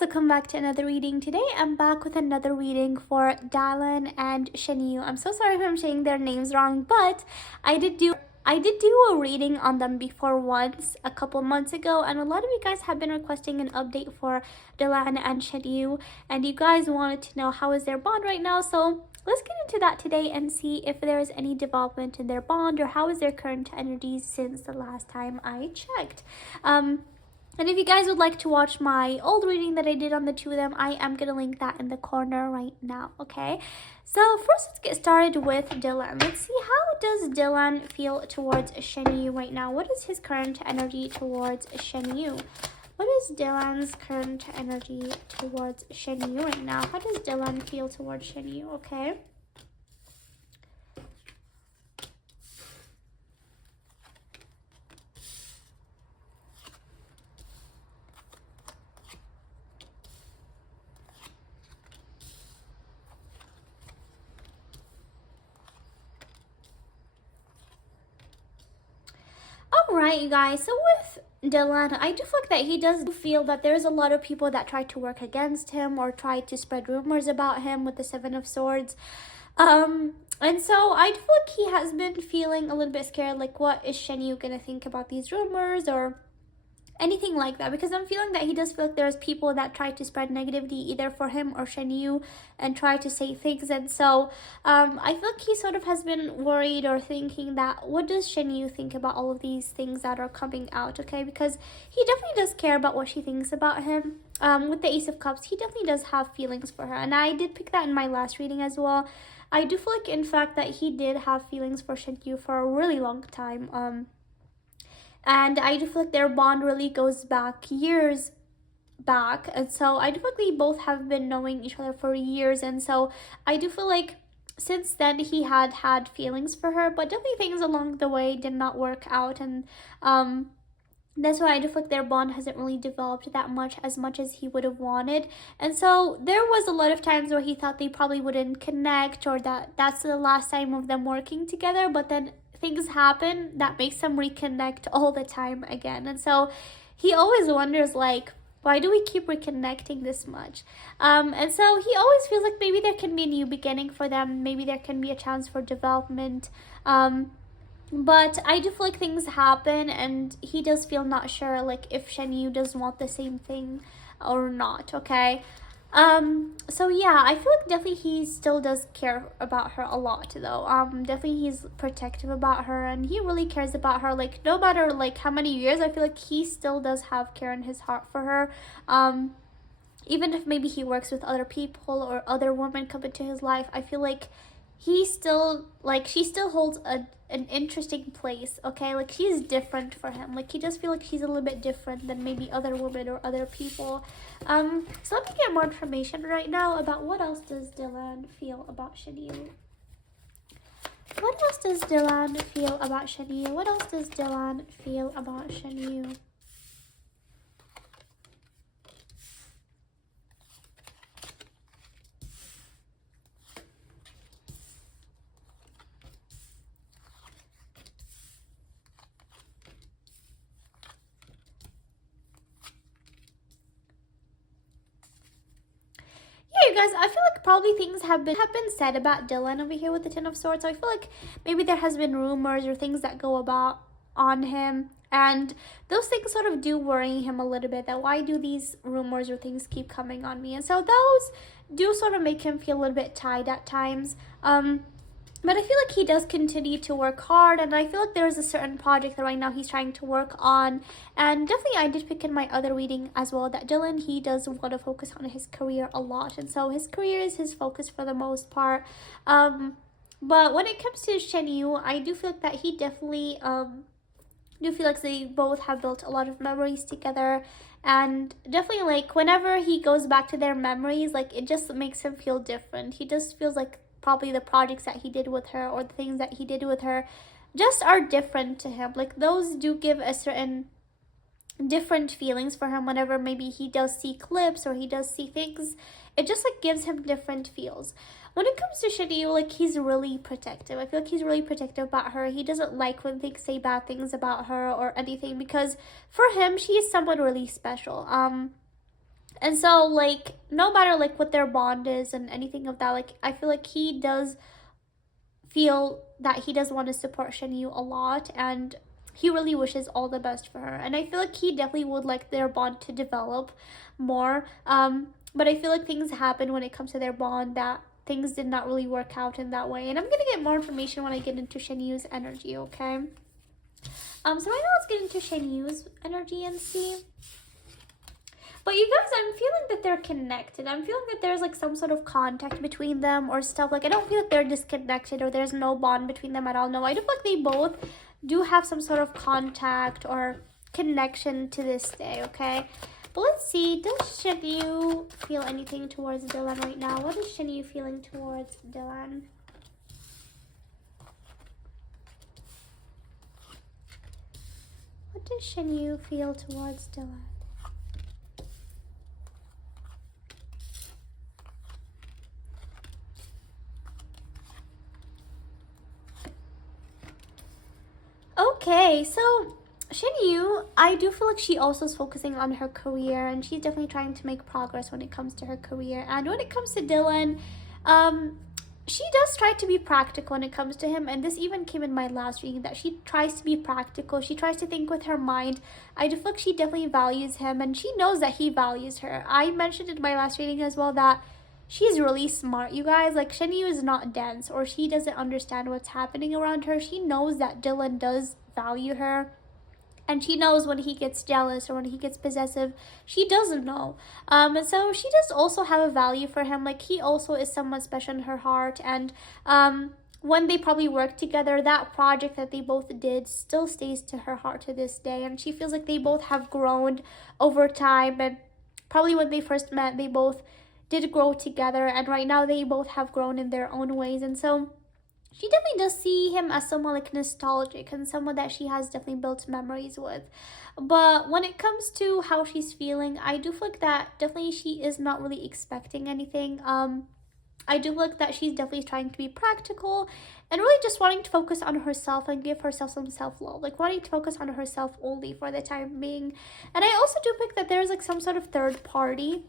welcome back to another reading. Today I'm back with another reading for Dylan and Shen Yue. I'm so sorry if I'm saying their names wrong, but I did do a reading on them before once a couple months ago, and a lot of you guys have been requesting an update for Dylan and Shen Yue, and you guys wanted to know how is their bond right now. So let's get into that today and see if there is any development in their bond or how is their current energy since the last time I checked. And if you guys would like to watch my old reading that I did on the two of them, I am going to link that in the corner right now, okay? So first, let's get started with Dylan. Let's see, how does Dylan feel towards Shen Yue right now? What is his current energy towards Shen Yue? What is Dylan's current energy towards Shen Yue right now? How does Dylan feel towards Shen Yue, okay? Alright, you guys, so with Dylan, I do feel like that he does feel that there's a lot of people that try to work against him or try to spread rumors about him with the Seven of Swords. And so I feel like he has been feeling a little bit scared, like what is Shen Yue gonna think about these rumors or anything like that, because I'm feeling that he does feel like there's people that try to spread negativity either for him or Shen Yue and try to say things. And so I feel like he sort of has been worried or thinking that what does Shen Yue think about all of these things that are coming out, okay? Because he definitely does care about what she thinks about him. With the Ace of Cups, he definitely does have feelings for her, and I did pick that in my last reading as well. I do feel like, in fact, that he did have feelings for Shen Yue for a really long time. And I do feel like their bond really goes back years back. And so I do feel like they both have been knowing each other for years. And so I do feel like since then he had feelings for her, but definitely things along the way did not work out. And that's why I do feel like their bond hasn't really developed that much as he would have wanted. And so there was a lot of times where he thought they probably wouldn't connect, or that's the last time of them working together. But then things happen that makes them reconnect all the time again. And so he always wonders, like, why do we keep reconnecting this much? And so he always feels like maybe there can be a new beginning for them. Maybe there can be a chance for development. But I do feel like things happen, and he does feel not sure, like, if Shen Yue does want the same thing or not, okay? So yeah, I feel like definitely he still does care about her a lot, though. Definitely he's protective about her, and he really cares about her, like, no matter, like, how many years. I feel like he still does have care in his heart for her. Even if maybe he works with other people or other women come into his life, I feel like he still, like, she still holds an interesting place, okay? Like, she's different for him. Like, he does feel like she's a little bit different than maybe other women or other people. So let me get more information right now about what else does Dylan feel about Shen Yue. What else does Dylan feel about Shen Yue? What else does Dylan feel about Shen Yue? You guys, I feel like probably things have been said about Dylan over here with the Ten of Swords. So I feel like maybe there has been rumors or things that go about on him, and those things sort of do worry him a little bit, that why do these rumors or things keep coming on me? And so those do sort of make him feel a little bit tied at times. But I feel like he does continue to work hard, and I feel like there's a certain project that right now he's trying to work on. And definitely I did pick in my other reading as well that Dylan, he does want to focus on his career a lot. And so his career is his focus for the most part. But when it comes to Shen Yue, I do feel like that he definitely do feel like they both have built a lot of memories together. And definitely, like, whenever he goes back to their memories, like, it just makes him feel different. He just feels like probably the projects that he did with her or the things that he did with her just are different to him. Like, those do give a certain different feelings for him whenever maybe he does see clips or he does see things. It just, like, gives him different feels. When it comes to Shen Yue, like, he's really protective. I feel like he's really protective about her. He doesn't like when they say bad things about her or anything, because for him, she is someone really special. And so, like, no matter, like, what their bond is and anything of that, like, I feel like he does feel that he does want to support Shen Yue a lot, and he really wishes all the best for her. And I feel like he definitely would like their bond to develop more. But I feel like things happen when it comes to their bond that things did not really work out in that way. And I'm gonna get more information when I get into Shen Yue's energy, okay? So right now let's get into Shen Yue's energy and see. But you guys, I'm feeling that they're connected. I'm feeling that there's like some sort of contact between them or stuff. Like, I don't feel like they're disconnected or there's no bond between them at all. No, I do feel like they both do have some sort of contact or connection to this day, okay? But let's see, does Shen Yue feel anything towards Dylan right now? What is Shen Yue feeling towards Dylan? What does Shen Yue feel towards Dylan? Okay, so Shen Yue, I do feel like she also is focusing on her career, and she's definitely trying to make progress when it comes to her career. And when it comes to Dylan, she does try to be practical when it comes to him, and this even came in my last reading, that she tries to be practical. She tries to think with her mind. I do feel like she definitely values him, and she knows that he values her. I mentioned in my last reading as well that she's really smart, you guys. Like, Shen Yue is not dense, or she doesn't understand what's happening around her. She knows that Dylan does value her, and she knows when he gets jealous or when he gets possessive. She doesn't know. And so she does also have a value for him. Like, he also is someone special in her heart. And when they probably work together, that project that they both did still stays to her heart to this day. And she feels like they both have grown over time. And probably when they first met, they both did grow together. And right now they both have grown in their own ways. And so she definitely does see him as someone like nostalgic and someone that she has definitely built memories with. But when it comes to how she's feeling, I do feel like that definitely she is not really expecting anything. I do feel like that she's definitely trying to be practical and really just wanting to focus on herself and give herself some self-love. Like, wanting to focus on herself only for the time being. And I also do think that there's like some sort of third party,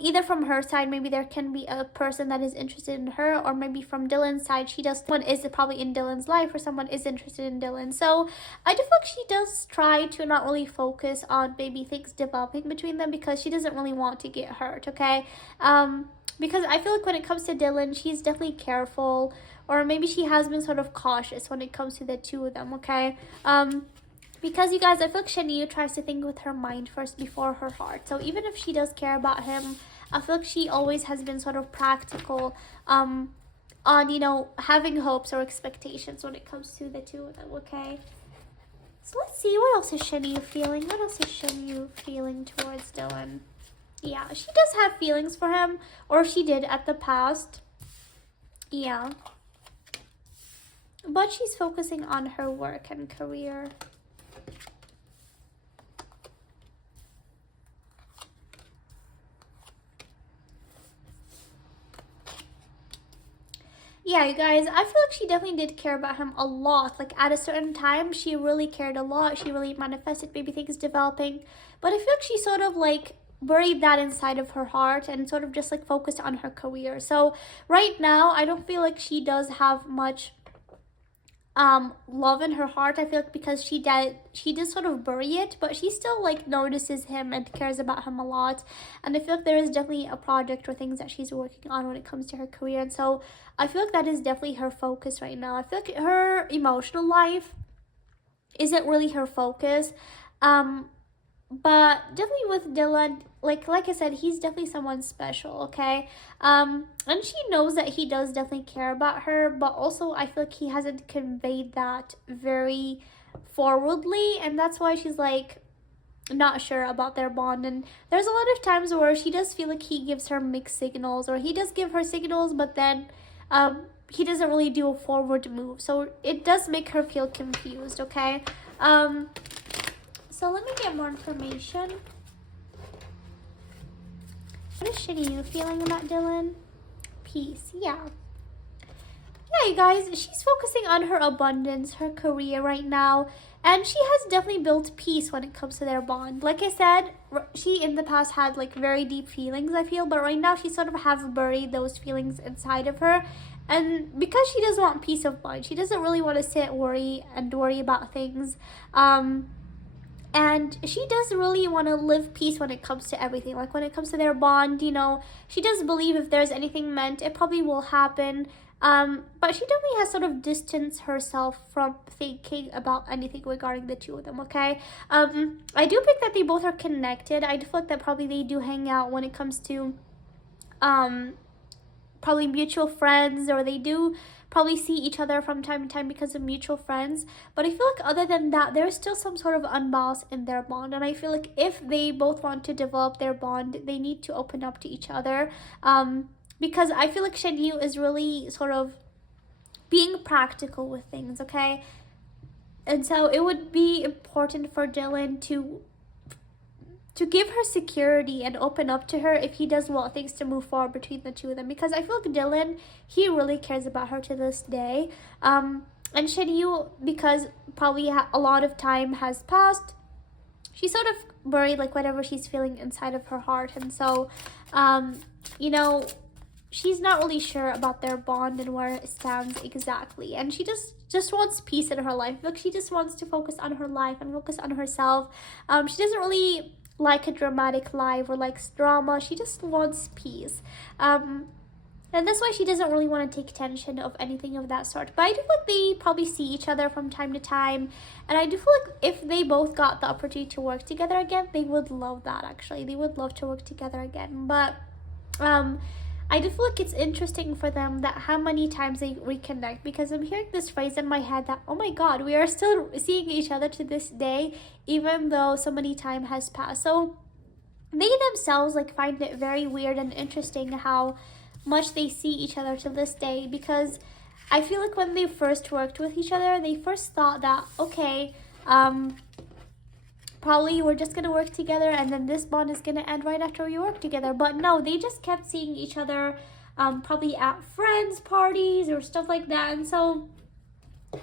either from her side, maybe there can be a person that is interested in her, or maybe from Dylan's side, someone is probably in Dylan's life, or someone is interested in Dylan. So I do feel like she does try to not really focus on maybe things developing between them, because she doesn't really want to get hurt, okay? Because I feel like when it comes to Dylan, she's definitely careful, or maybe she has been sort of cautious when it comes to the two of them, okay? Because, you guys, I feel like Shen Yue tries to think with her mind first before her heart. So even if she does care about him, I feel like she always has been sort of practical on, you know, having hopes or expectations when it comes to the two of them, okay? So let's see, what else is Shen Yue feeling? What else is Shen Yue feeling towards Dylan? Yeah, she does have feelings for him, or she did at the past. Yeah. But she's focusing on her work and career. Yeah, you guys, I feel like she definitely did care about him a lot. Like, at a certain time, she really cared a lot. She really manifested maybe things developing. But I feel like she sort of, like, buried that inside of her heart and sort of just, like, focused on her career. So, right now, I don't feel like she does have much love in her heart. I feel like because she did sort of bury it, but she still like notices him and cares about him a lot. And I feel like there is definitely a project or things that she's working on when it comes to her career. And so I feel like that is definitely her focus right now. I feel like her emotional life isn't really her focus. But definitely with Dylan, like I said, he's definitely someone special, okay? And she knows that he does definitely care about her, but also I feel like he hasn't conveyed that very forwardly, and that's why she's like not sure about their bond. And there's a lot of times where she does feel like he gives her mixed signals, or he does give her signals, but then he doesn't really do a forward move. So it does make her feel confused, okay? So let me get more information. What is Shen Yue feeling about Dylan? Peace, yeah. yeah, you guys, she's focusing on her abundance, her career right now, and she has definitely built peace when it comes to their bond. Like I said, she in the past had like very deep feelings, I feel, but right now she sort of have buried those feelings inside of her. And because she does want peace of mind, she doesn't really want to sit worry about things. And she does really want to live peace when it comes to everything. Like when it comes to their bond, you know, she does believe if there's anything meant, it probably will happen. But she definitely has sort of distanced herself from thinking about anything regarding the two of them, okay? I do think that they both are connected. I do feel like that probably they do hang out when it comes to probably mutual friends, or they do probably see each other from time to time because of mutual friends. But I feel like other than that, there's still some sort of unbalance in their bond. And I feel like if they both want to develop their bond, they need to open up to each other. Because I feel like Shen Yue is really sort of being practical with things, okay? And so it would be important for Dylan to give her security and open up to her if he does want things to move forward between the two of them. Because I feel like Dylan, he really cares about her to this day. And Shen Yue, because probably a lot of time has passed, she sort of buried like whatever she's feeling inside of her heart. And so, you know, she's not really sure about their bond and where it stands exactly. And she just wants peace in her life. Like she just wants to focus on her life and focus on herself. She doesn't really like a dramatic life or likes drama. She just wants peace. And that's why she doesn't really want to take attention of anything of that sort. But I do feel like they probably see each other from time to time. And I do feel like if they both got the opportunity to work together again, they would love that, actually. They would love to work together again. But I do feel like it's interesting for them that how many times they reconnect, because I'm hearing this phrase in my head that, oh my god, we are still seeing each other to this day, even though so many time has passed. So they themselves like find it very weird and interesting how much they see each other to this day, because I feel like when they first worked with each other, they first thought that, okay, probably we're just gonna work together and then this bond is gonna end right after we work together. But no, they just kept seeing each other probably at friends parties or stuff like that. And so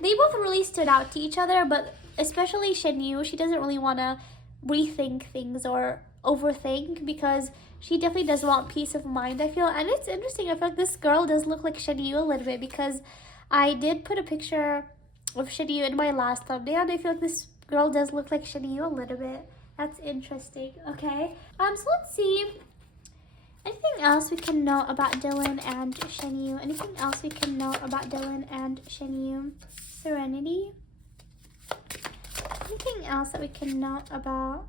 they both really stood out to each other, but especially Shen Yue, she doesn't really want to rethink things or overthink, because she definitely does want peace of mind, I feel. And it's interesting, I feel like this girl does look like Shen Yue a little bit, because I did put a picture of Shen Yue in my last thumbnail, and I feel like this girl does look like Shen Yue a little bit. That's interesting. Okay. So let's see. Anything else we can know about Dylan and Shen Yue? Anything else we can know about Dylan and Shen Yue? Serenity. Anything else that we can know about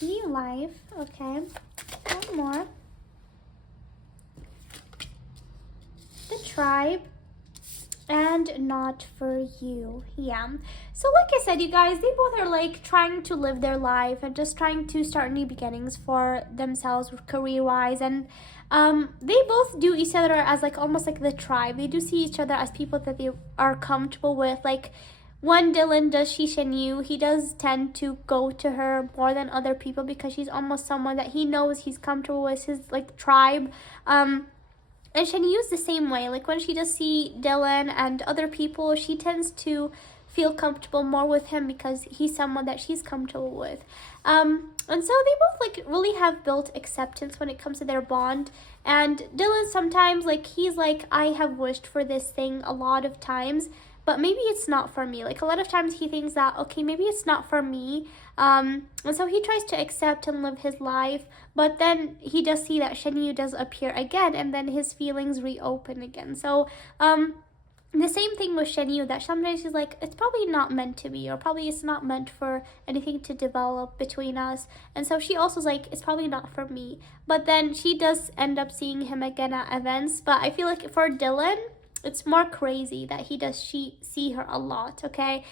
new life? Okay. One more. The tribe. And not for you. Yeah. So like I said, you guys, they both are like trying to live their life and just trying to start new beginnings for themselves career-wise. And they both do each other as like almost like the tribe. They do see each other as people that they are comfortable with. Like when Dylan does see Shen Yue, he does tend to go to her more than other people, because she's almost someone that he knows he's comfortable with, his like tribe. And Shen Yue's the same way. Like when she does see Dylan and other people, she tends to feel comfortable more with him because he's someone that she's comfortable with. And so they both like really have built acceptance when it comes to their bond. And Dylan sometimes like he's like, I have wished for this thing a lot of times, but maybe it's not for me. Like a lot of times he thinks that, okay, maybe it's not for me. And so he tries to accept and live his life, but then he does see that Shen Yue does appear again, and then his feelings reopen again. So the same thing with Shen Yue, that sometimes she's like, it's probably not meant to be, or probably it's not meant for anything to develop between us. And so she also is like, it's probably not for me. But then she does end up seeing him again at events. But I feel like for Dylan, it's more crazy that he does see her a lot, okay?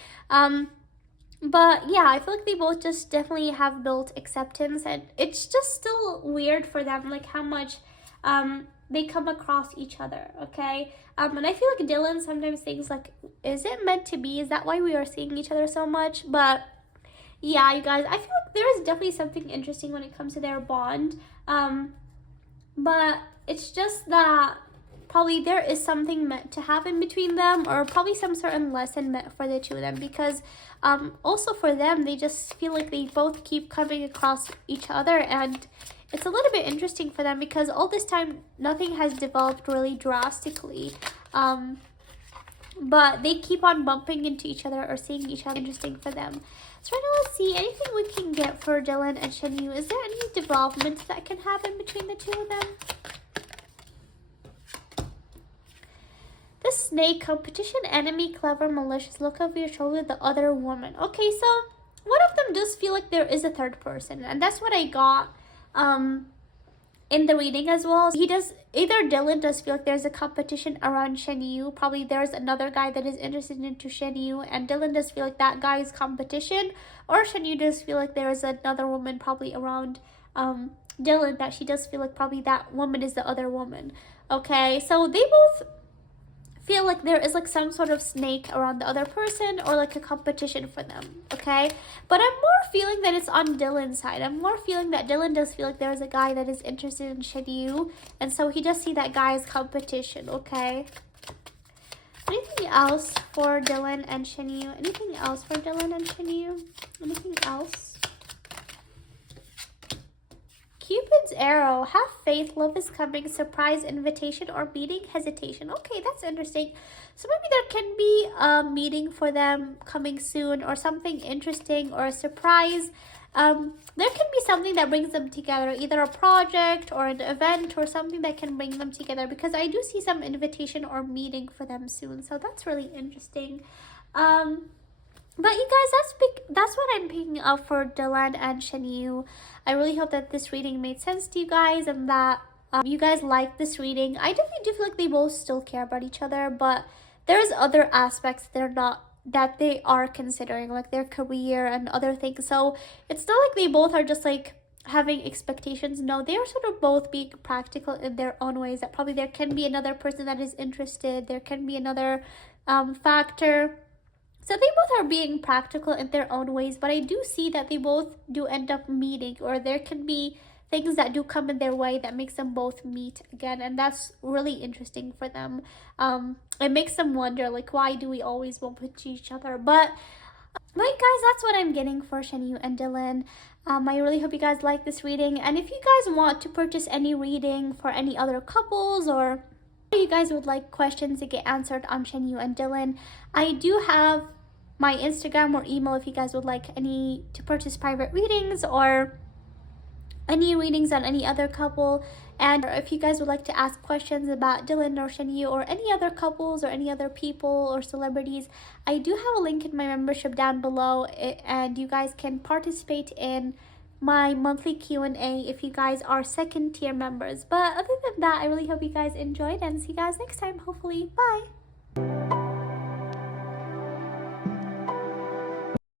But yeah, I feel like they both just definitely have built acceptance, and it's just still weird for them, like how much they come across each other, okay? And I feel like Dylan sometimes thinks like, is it meant to be? Is that why we are seeing each other so much? But yeah, you guys, I feel like there is definitely something interesting when it comes to their bond. But it's just that probably there is something meant to happen between them, or probably some certain lesson meant for the two of them, because also for them, they just feel like they both keep coming across each other, and it's a little bit interesting for them because all this time nothing has developed really drastically, but they keep on bumping into each other or seeing each other. Interesting for them. So right now, let's see anything we can get for Dylan and Shen Yue. Is there any developments that can happen between the two of them? The snake, competition, enemy, clever, malicious, look over your shoulder, the other woman. Okay, so one of them does feel like there is a third person, and that's what I got in the reading as well. Either Dylan does feel like there's a competition around Shen Yue. Probably there's another guy that is interested into Shen Yue, and Dylan does feel like that guy is competition, or Shen Yue does feel like there is another woman probably around Dylan, that she does feel like probably that woman is the other woman. Okay, so they both feel like there is like some sort of snake around the other person, or like a competition for them. Okay, but I'm more feeling that it's on Dylan's side. I'm more feeling that Dylan does feel like there's a guy that is interested in Shen Yue, and so he does see that guy as competition. Okay, anything else for Dylan and Shen Yue? Anything else for Dylan and Shen Yue? Anything else? Cupid's arrow, have faith, love is coming, surprise, invitation, or meeting, hesitation. Okay, that's interesting. So maybe there can be a meeting for them coming soon, or something interesting, or a surprise. There can be something that brings them together, either a project or an event or something that can bring them together, because I do see some invitation or meeting for them soon. So that's really interesting. But you guys, that's what I'm picking up for Dylan and Shen Yue. I really hope that this reading made sense to you guys, and that you guys like this reading. I definitely do feel like they both still care about each other, but there's other aspects that they are considering, like their career and other things. So it's not like they both are just like having expectations. No, they are sort of both being practical in their own ways, that probably there can be another person that is interested, there can be another factor. So they both are being practical in their own ways, but I do see that they both do end up meeting, or there can be things that do come in their way that makes them both meet again, and that's really interesting for them. It makes them wonder, like, why do we always bump into each other? But guys, that's what I'm getting for Shen Yue and Dylan. I really hope you guys like this reading, and if you guys want to purchase any reading for any other couples, or you guys would like questions to get answered on Shen Yue and Dylan, I do have my Instagram or email if you guys would like to purchase private readings, or any readings on any other couple. And if you guys would like to ask questions about Dylan or Shen Yue, or any other couples or any other people or celebrities, I do have a link in my membership down below, and you guys can participate in my monthly Q&A if you guys are second tier members. But other than that, I really hope you guys enjoyed, and see you guys next time, hopefully. Bye.